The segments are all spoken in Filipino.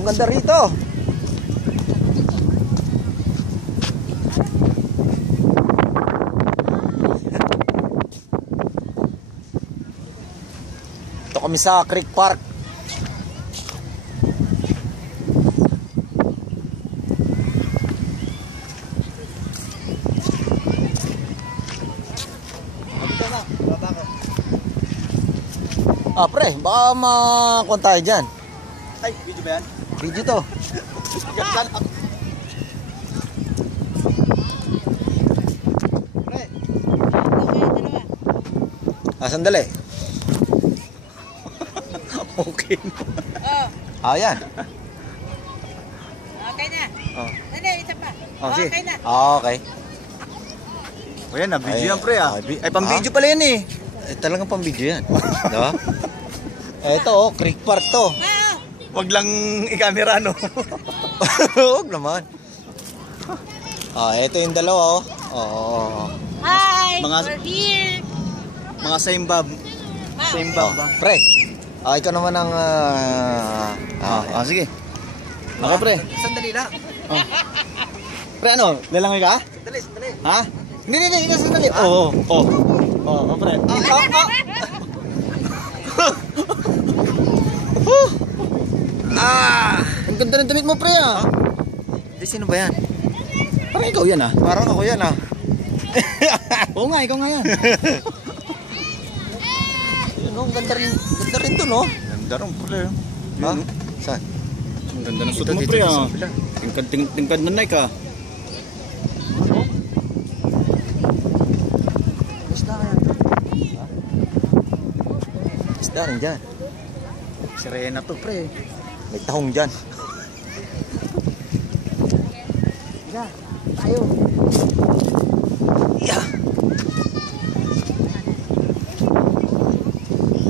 ang ganda rito. Ito kami sa Creek Park. Pre, baka makuha tayo dyan. Ay, video ba yan? Video to. Pre. Sandali. Okay. Oh. Yan. Okay na. Oh. Ano, isa pa. Sige. Okay na. Okay. O yan, na-video yan pre ah. Ay, Ay, pang-video pala yan eh. Talagang pang video yan. Diba? Ito Creek Park to. Wag lang i-camera no. Huwag naman. Ito yung dalawa Hi, Mga- we're here. Mga same bab. Same bab ba? Pre. Ikaw naman ang Sige. Okay pre. Sandali lang. Pre ano, lalangoy ka? Sandali. Ha? Hindi, ikaw sandali. Oo, pre. Ang ganda ng damit mo pre ah. Sino ba yan? Parang ikaw yan ah. Parang ako yan Oo nga, ikaw nga yan. Ang ganda rin to no? Ganda rin pre. Ha? Saan? Ang ganda ng suit Dito, mo dito, pre dito, ah. sa kabila. Tingkad na Nike ah. Isda rin dyan. Sirena to pre. May tahong dyan. Tayo. Yeah.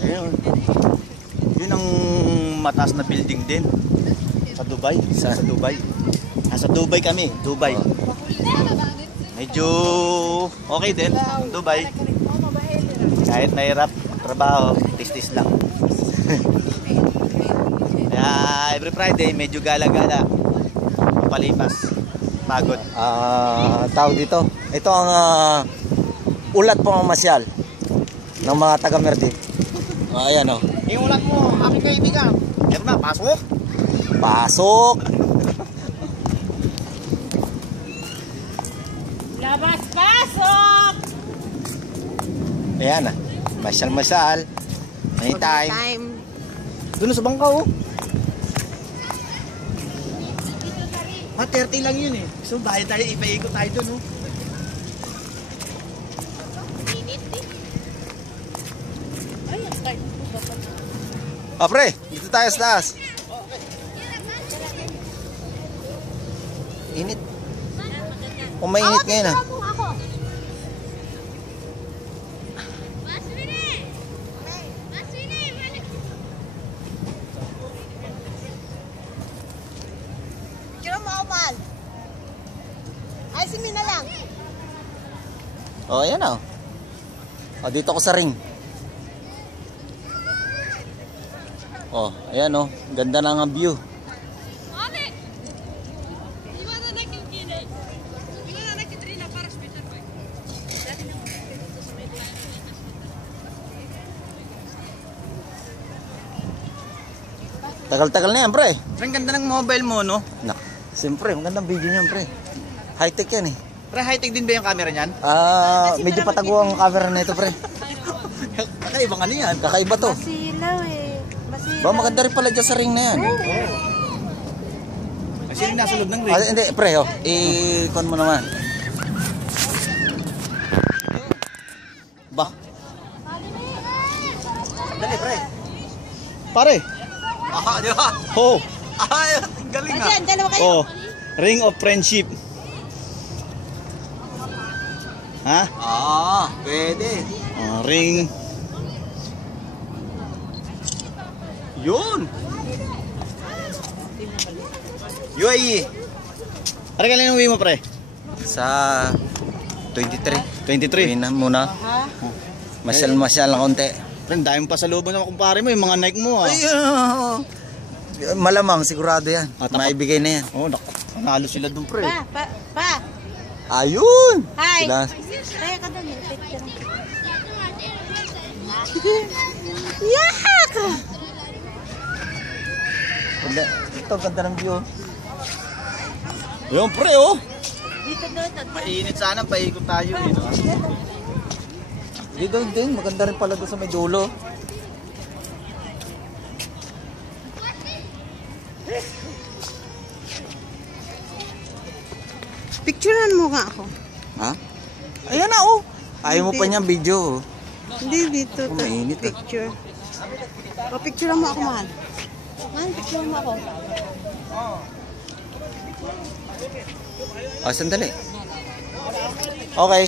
Ayun. Yun ang mataas na building din. Sa Dubai. Saan? Sa Dubai. Sa Dubai kami. Dubai. Medyo okay din. Dubai. Kahit mahirap trabaho, tis-tis lang. Kaya every Friday medyo gala-gala. Palipas. Pagod. Tawag dito. Ito ang ulat pamamasyal ng mga taga Merdi. Ayan o. Yung ulat mo, aking kaibigan. Meron na, pasok. Pasok. Labas, pasok! Ayan na. Masyal-masyal. Anytime. Doon sa bangka oh. 30 lang yun eh. So bahay tayo, ipaikot tayo doon oh. Ay, ang card mo. Pre, dito tayo sa taas. Init. Kung mainit ngayon Ay, si Mina lang. Ayan o. Dito ako sa ring. Ayan o. Ganda na nga view. Tagal-tagal na yan, pre. Ang ganda ng mobile mo, no? Siyempre, magandang video niyan, pre. High-tech yan eh. Pre, high-tech din ba yung camera niyan? Medyo patago ang camera na ito, pre. Kakaibang ano yan? Kakaiba to. Basilaw eh. Basilaw. Ba, maganda rin pala dyan sa ring na yan. Kasi yung nasa loob ng ring. Hindi, pre, ikon mo naman. Ba? Dali, pre. Pare. Di ba? Oh. Ay, galing ah. Ayan, dalawa kayo. Oh. Ring of friendship. Ha? Pwede. Ring. Yun. UAE. Pare, kailan uwi mo, pre? Sa 23. 23 na muna. Masyal-masyal na konti. Pre, dahil pa sa loob ng kumpare mo, yung mga Nike mo ah. Ay, Malamang, sigurado yan. Maibigay na yan. Oh, nanalo sila dun pre. Pa. Ayun! Hi. Sila. Kaya ka doon. Yak! Ito, ganda ng view. Ayun pre oh. Dito doon. Mainit sana, paikot tayo eh. No? Dito din, maganda rin pala doon sa may dulo. Picturean mo nga ako. Ha? Ayan na oh. Ayaw mo pa niyang video oh. Hindi dito. Oh, mainit, ah. Picture. O, picturean mo ako, mahal. Mahal, picturean mo ako. Ah, sandali. Okay.